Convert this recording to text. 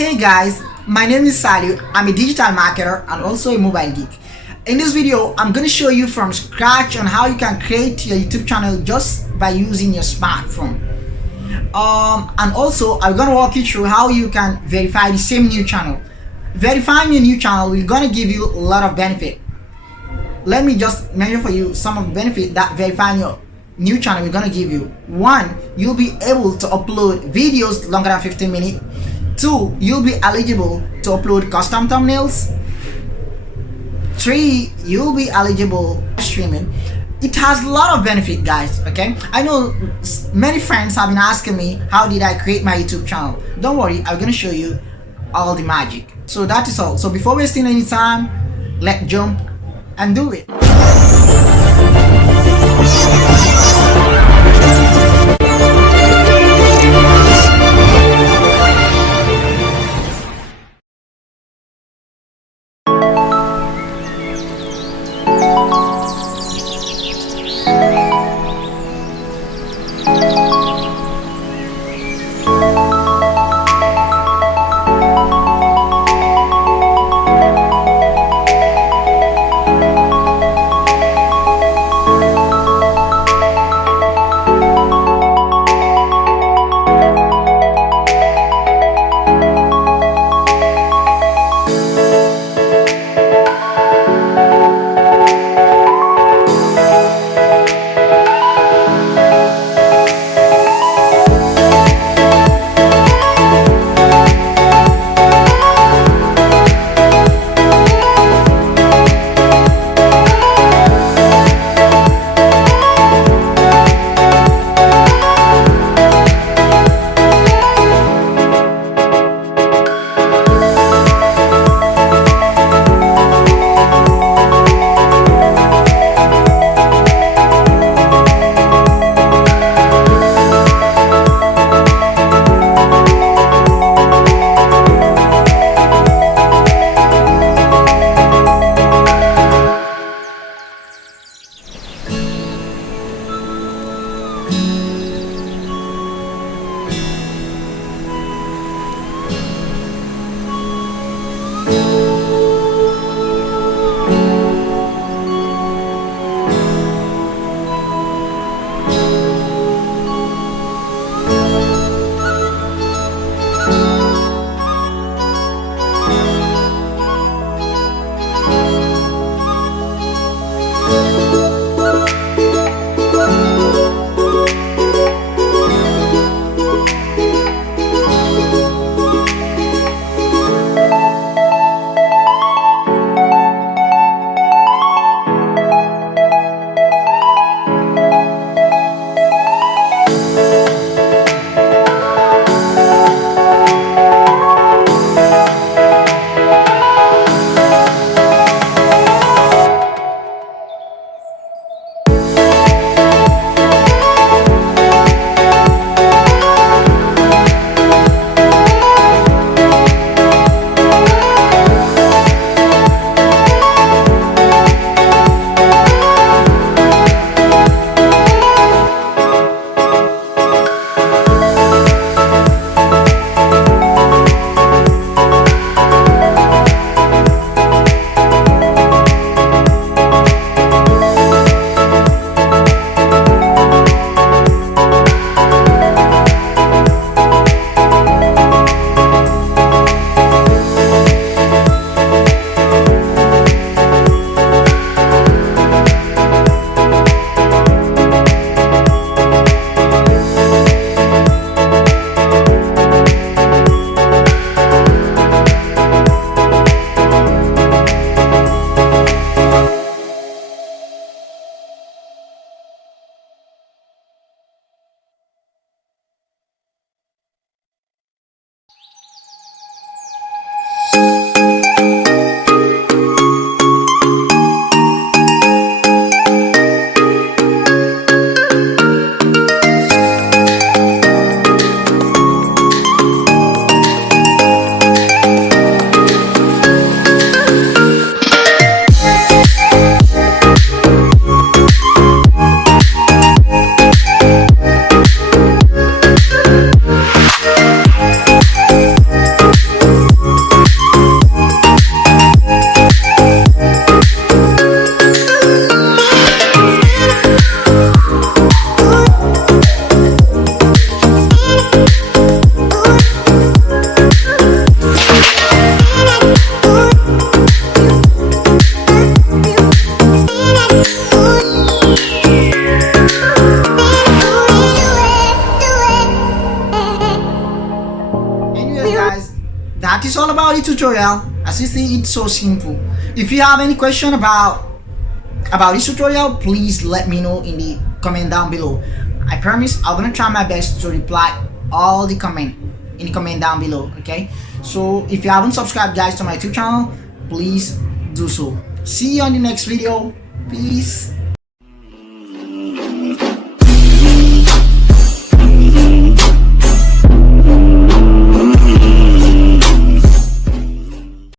Hey guys, my name is Salieu. I'm a digital marketer and also a mobile geek. In this video, I'm going to show you from scratch on how you can create your YouTube channel just by using your smartphone. And also, I'm going to walk you through how you can verify the same new channel. Verifying your new channel will going to give you a lot of benefit. Let me just mention for you some of the benefit that verifying your new channel will going to give you. One, you'll be able to upload videos longer than 15 minutes. Two, you'll be eligible to upload custom thumbnails. Three, you'll be eligible for streaming. It has a lot of benefit, guys. Okay, I know many friends have been asking me how did I create my YouTube channel. Don't worry, I'm gonna show you all the magic. So that is all. So before wasting any time, let's jump and do it. that is all about the tutorial. As you see, it's so simple. If you have any question about this tutorial, please let me know in the comment down below. I promise I'm gonna try my best to reply all the comment in the comment down below. Okay, so if you haven't subscribed guys to my YouTube channel, please do so. See you on the next video. Peace.